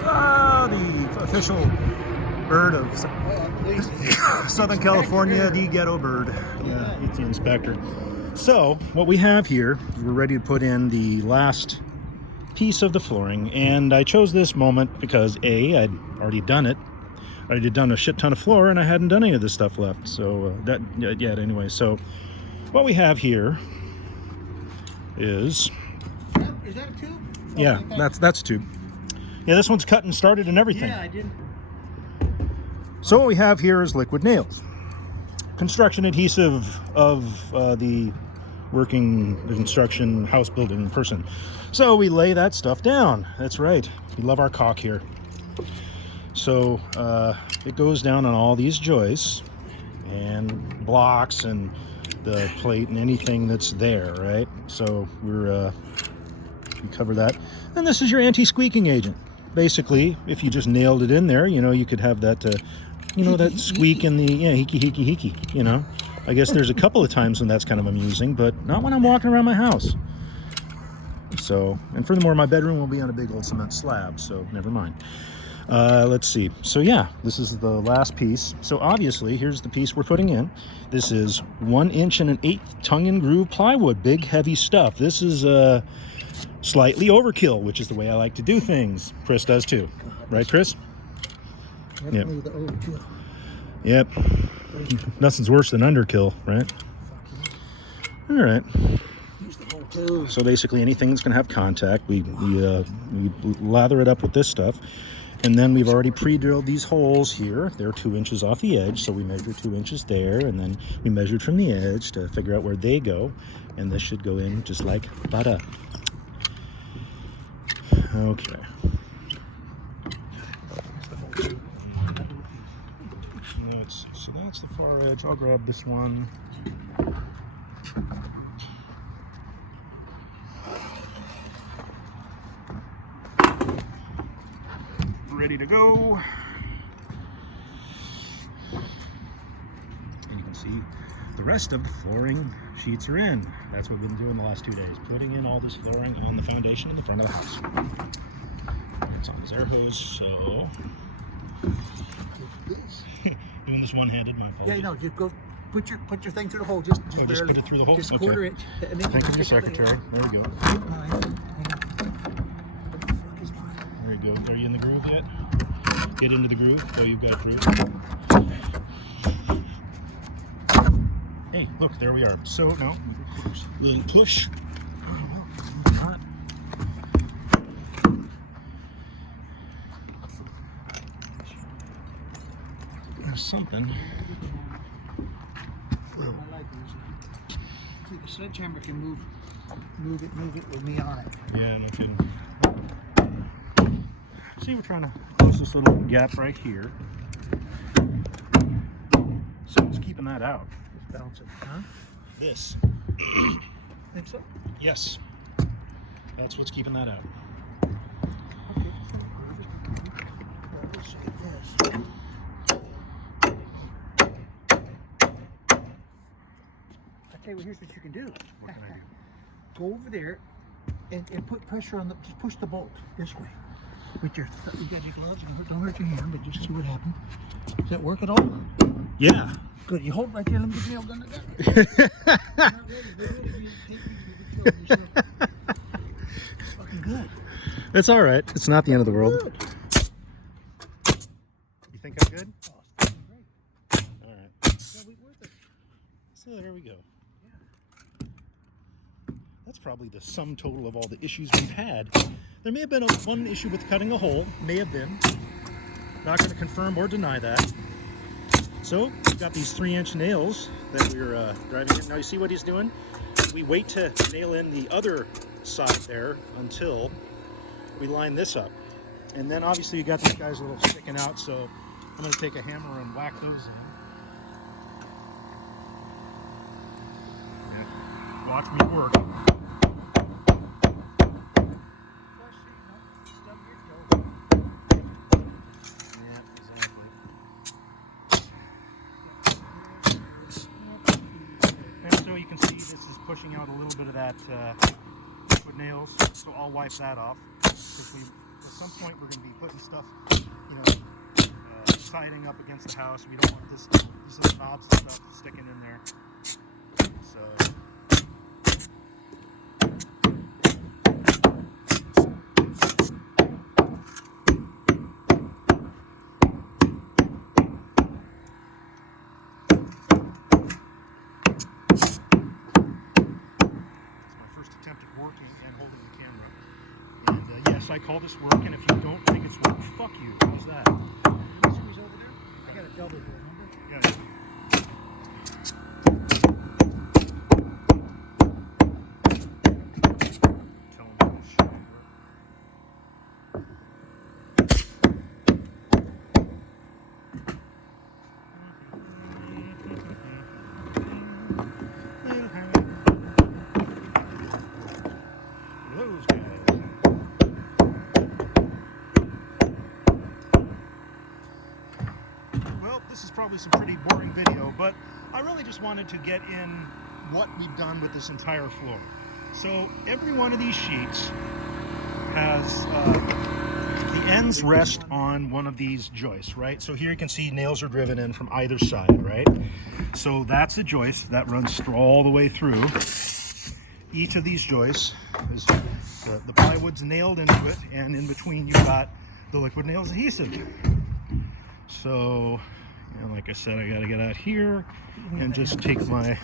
The official bird of Southern California, the ghetto bird. Yeah, it's the inspector. So what we have here is we're ready to put in the last piece of the flooring, and I chose this moment because I'd already done it. I already done a shit ton of floor, and I hadn't done any of this stuff left. So that yet anyway. So what we have here is that a tube? Yeah, that's a tube. Yeah, this one's cut and started and everything. Yeah, I didn't. So what we have here is liquid nails, construction adhesive of the working construction house building person. So we lay that stuff down. That's right. We love our caulk here. So it goes down on all these joists and blocks and the plate and anything that's there, right? So we cover that. And this is your anti-squeaking agent. Basically, if you just nailed it in there, you could have that, that squeak in the, hickey, I guess there's a couple of times when that's kind of amusing, but not when I'm walking around my house. So, and furthermore, my bedroom will be on a big old cement slab, so never mind. Let's see. So yeah, this is the last piece. So obviously, here's the piece we're putting in. This is 1 inch and 1/8 tongue and groove plywood, big heavy stuff. This is slightly overkill, which is the way I like to do things. Chris does too, right, Chris? Yep. The overkill. Yep. Nothing's worse than underkill, right? All right. So basically, anything that's going to have contact, we lather it up with this stuff. And then we've already pre-drilled these holes here. They're 2 inches off the edge, so we measure 2 inches there, and then we measured from the edge to figure out where they go. And this should go in just like butter. Okay. So that's the far edge. I'll grab this one. Ready to go. And you can see the rest of the flooring sheets are in. That's what we've been doing the last 2 days, putting in all this flooring on the foundation in the front of the house. It's on his air hose, so doing this one-handed, my fault. Yeah, just go put your thing through the hole. Just put it through the hole. Just okay. quarter it. And then Thank you, secretary. There we go. There you go. Are you in the groove yet? Get into the groove. Oh, you've got it through. Hey, look, there we are. So, no. Little push. There's something. See, the sledgehammer can move it with me on it. Yeah, no kidding. See, we're trying to close this little gap right here. So it's keeping that out. Just bounce it, huh? This. Think so? Yes. That's what's keeping that out. Okay. Let's see this. Okay, well, here's what you can do. What can I do? Go over there and put pressure on just push the bolt this way. With you got your gloves, don't hurt your hand, but just see what happens. Does that work at all? Yeah. Good. You hold it right there. Let me get the nail gun again. It's fucking good. It's all right. It's not the end of the world. Good. You think I'm good? Oh, it's fucking great. All right. Yeah, worth it. So there we go. That's probably the sum total of all the issues we've had. There may have been one issue with cutting a hole. May have been. Not going to confirm or deny that. So we've got these 3-inch nails that we're driving in. Now you see what he's doing? We wait to nail in the other side there until we line this up. And then obviously you got these guys a little sticking out, so I'm going to take a hammer and whack those in. Yeah. Watch me work. Pushing out a little bit of that liquid nails, so I'll wipe that off. Since we at some point we're going to be putting stuff, siding up against the house. We don't want these little knobs and stuff sticking in there. So. Attempt at working and holding the camera. And yes, I call this work, and if you don't think it's work, fuck you. How's that? Squeeze over there. I got a double here, remember? Yeah. Tell them how shit work. Those guys. Well, this is probably some pretty boring video, but I really just wanted to get in what we've done with this entire floor. So every one of these sheets has the ends rest on one of these joists, right? So here you can see nails are driven in from either side, right? So that's a joist that runs all the way through. Each of these joists is the plywood's nailed into it, and in between you've got the Liquid Nails adhesive. So, like I said, I got to get out here and just take my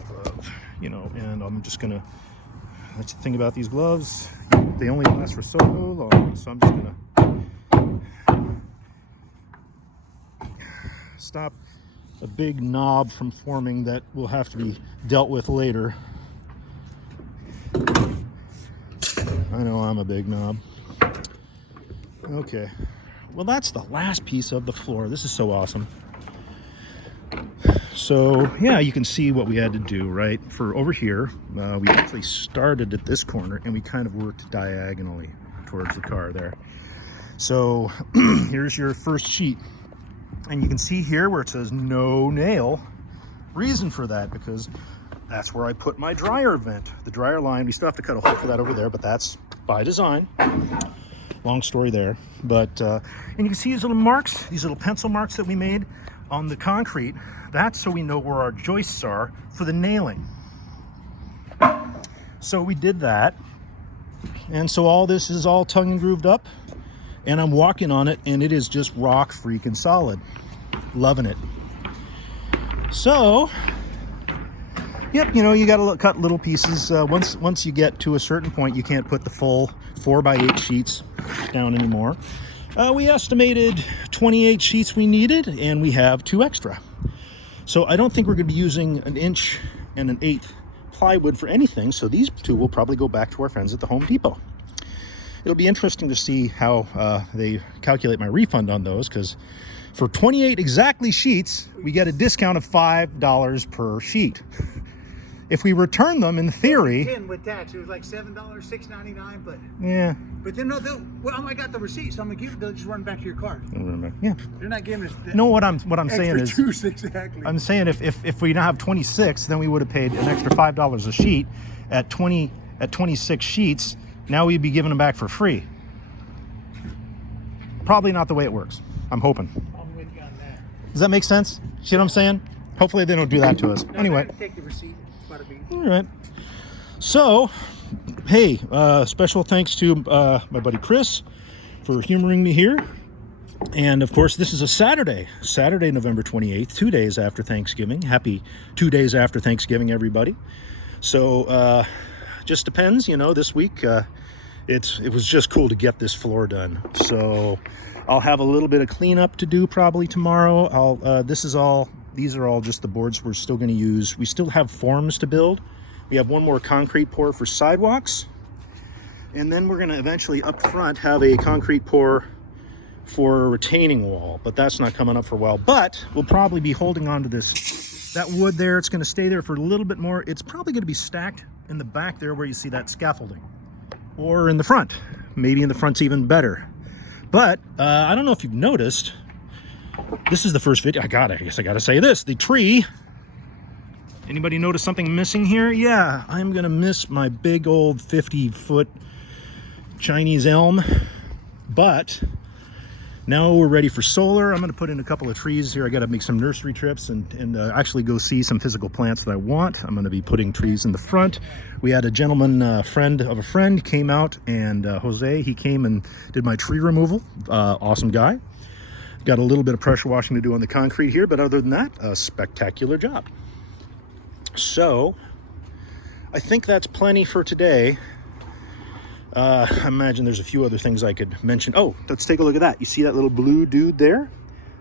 glove, and I'm just gonna. That's the thing about these gloves; they only last for so long. So I'm just gonna stop a big knob from forming that will have to be dealt with later. I know I'm a big knob. Okay, well, that's the last piece of the floor. This is so awesome. So yeah, you can see what we had to do, right? For over here, we actually started at this corner and we kind of worked diagonally towards the car there. So here's your first sheet. And you can see here where it says no nail. Reason for that, because that's where I put my dryer vent. The dryer line, we still have to cut a hole for that over there, but that's by design. Long story there. But, and you can see these little marks, these little pencil marks that we made on the concrete. That's so we know where our joists are for the nailing. So we did that. And so all this is all tongue and grooved up. And I'm walking on it, and it is just rock freaking solid. Loving it. So, yep, you got to cut little pieces. Once you get to a certain point, you can't put the full 4x8 sheets down anymore. We estimated 28 sheets we needed, and we have 2 extra. So I don't think we're going to be using 1 inch and 1/8 plywood for anything. So these 2 will probably go back to our friends at the Home Depot. It'll be interesting to see how they calculate my refund on those, because for 28 exactly sheets, we get a discount of $5 per sheet. If we return them, in theory, 10 with tax, it was like $7, $6.99, but yeah. But then no, I got the receipt, so I'm gonna give it. They'll just run back to your card. Yeah. They're not giving us. No, what I'm saying is, juice, exactly. I'm saying if we now have 26, then we would have paid an extra $5 a sheet at 26 sheets. Now we'd be giving them back for free. Probably not the way it works. I'm hoping. I'm with you on that. Does that make sense? See what I'm saying? Hopefully they don't do that to us. No, Anyway. take the receipt. All right. So, hey, special thanks to my buddy Chris for humoring me here. And of course, this is a Saturday, November 28th, 2 days after Thanksgiving. Happy 2 days after Thanksgiving, everybody. So, just depends, this week, it was just cool to get this floor done. So I'll have a little bit of cleanup to do probably tomorrow. These are all just the boards we're still going to use. We still have forms to build. We have one more concrete pour for sidewalks. And then we're going to eventually up front have a concrete pour for a retaining wall, but that's not coming up for a while. But we'll probably be holding on to that wood there. It's going to stay there for a little bit more. It's probably going to be stacked in the back there where you see that scaffolding, or in the front. Maybe in the front's even better. But I don't know if you've noticed, this is the first video. I guess I gotta say this. The tree. Anybody notice something missing here? Yeah, I'm gonna miss my big old 50-foot Chinese elm, but now we're ready for solar. I'm going to put in a couple of trees here. I got to make some nursery trips and actually go see some physical plants that I want. I'm going to be putting trees in the front. We had a gentleman, friend of a friend, came out, and Jose, he came and did my tree removal. Awesome guy. Got a little bit of pressure washing to do on the concrete here, but other than that, a spectacular job. So I think that's plenty for today. I imagine there's a few other things I could mention. Oh, let's take a look at that. You see that little blue dude there?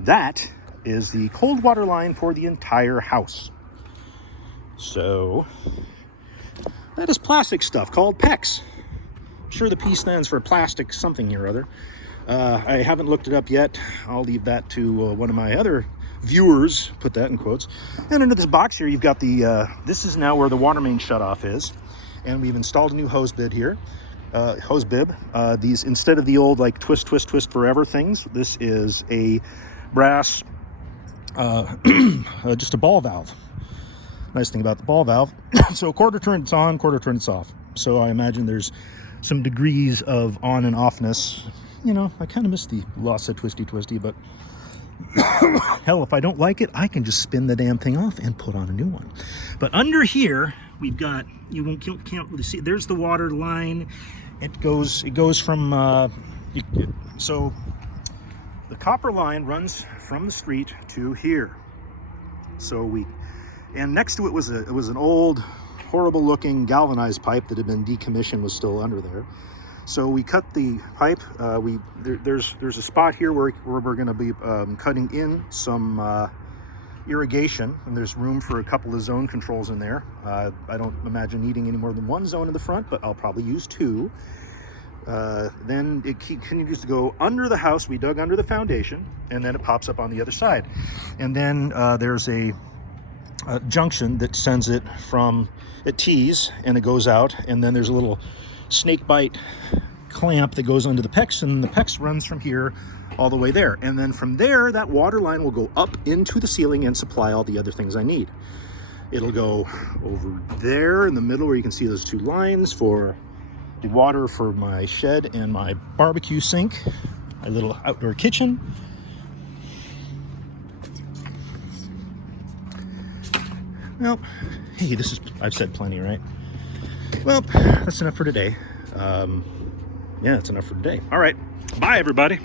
That is the cold water line for the entire house. So that is plastic stuff called PEX. I'm sure the P stands for plastic something or other. I haven't looked it up yet. I'll leave that to one of my other viewers, put that in quotes. And under this box here, you've got the, this is now where the water main shutoff is. And we've installed a new hose bib here. Hose bib. These, instead of the old like twist, twist, twist forever things, this is a brass, just a ball valve. Nice thing about the ball valve. So quarter turn it's on, quarter turn it's off. So I imagine there's some degrees of on and offness. You know, I kind of miss the loss of twisty, but hell, if I don't like it, I can just spin the damn thing off and put on a new one. But under here, we've got, can't really see, there's the water line. It goes from, so the copper line runs from the street to here. So and next to it was an old, horrible looking galvanized pipe that had been decommissioned, was still under there. So we cut the pipe. There's a spot here where we're going to be cutting in some irrigation, and there's room for a couple of zone controls in there. I don't imagine needing any more than one zone in the front, but I'll probably use two. Then it continues to go under the house. We dug under the foundation, and then it pops up on the other side. And then there's a junction that sends it from, it tees and it goes out, and then there's a little snake bite clamp that goes under the PEX, and the PEX runs from here all the way there. And then from there, that water line will go up into the ceiling and supply all the other things I need. It'll go over there in the middle where you can see those two lines for the water for my shed and my barbecue sink, my little outdoor kitchen. Well, hey, I've said plenty, right? Well, that's enough for today. Yeah, that's enough for today. All right. Bye, everybody.